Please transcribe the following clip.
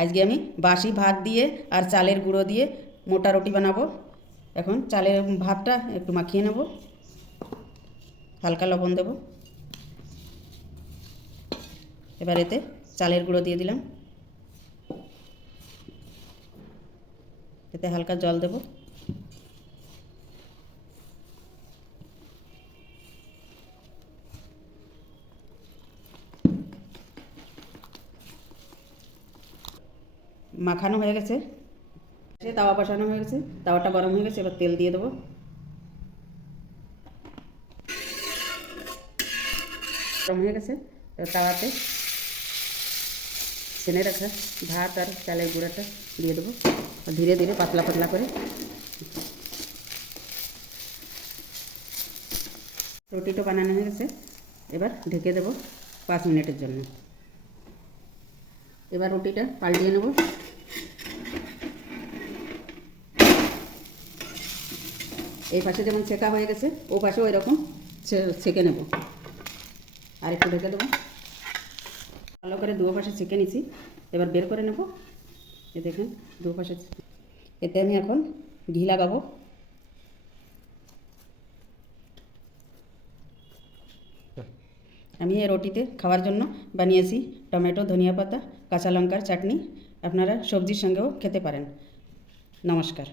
আজকে আমি বাসি ভাত দিয়ে আর চালের গুঁড়ো দিয়ে মোটা রুটি বানাবো। এখন চালের ভাতটা একটু মাখিয়ে নেব, হালকা লবণ দেব। এবার এতে চালের গুঁড়ো দিয়ে দিলাম, এতে হালকা জল দেব। মাখানো হয়ে গেছে, তাওয়া বসানো হয়ে গেছে, তাওয়াটা গরম হয়ে গেছে। এবার তেল দিয়ে দেবো। গরম হয়ে গেছে, তাওয়াতে ছেনে রাখা ভাত আর চালের গুঁড়াটা দিয়ে দেবো। ধীরে ধীরে পাতলা পাতলা করে। রুটিটা বানানো হয়ে গেছে, এবার ঢেকে দেবো 5 মিনিটের জন্য। এবার রুটিটা পাল্টিয়ে নেব। এই পাশে যেমন ছেঁকা হয়ে গেছে, ও পাশেও এরকম ছেঁকে নেব। আর একটু ঢেকে দেবো। ভালো করে দু পাশে ছেঁকে নিছি, এবার বের করে নেব। এ দেখুন দু পাশে। এতে আমি এখন ঘি লাগাবো। আমি এই রুটিতে খাওয়ার জন্য বানিয়েছি টমেটো, ধনিয়া পাতা, কাঁচা লঙ্কার চাটনি। আপনারা সবজির সঙ্গেও খেতে পারেন। নমস্কার।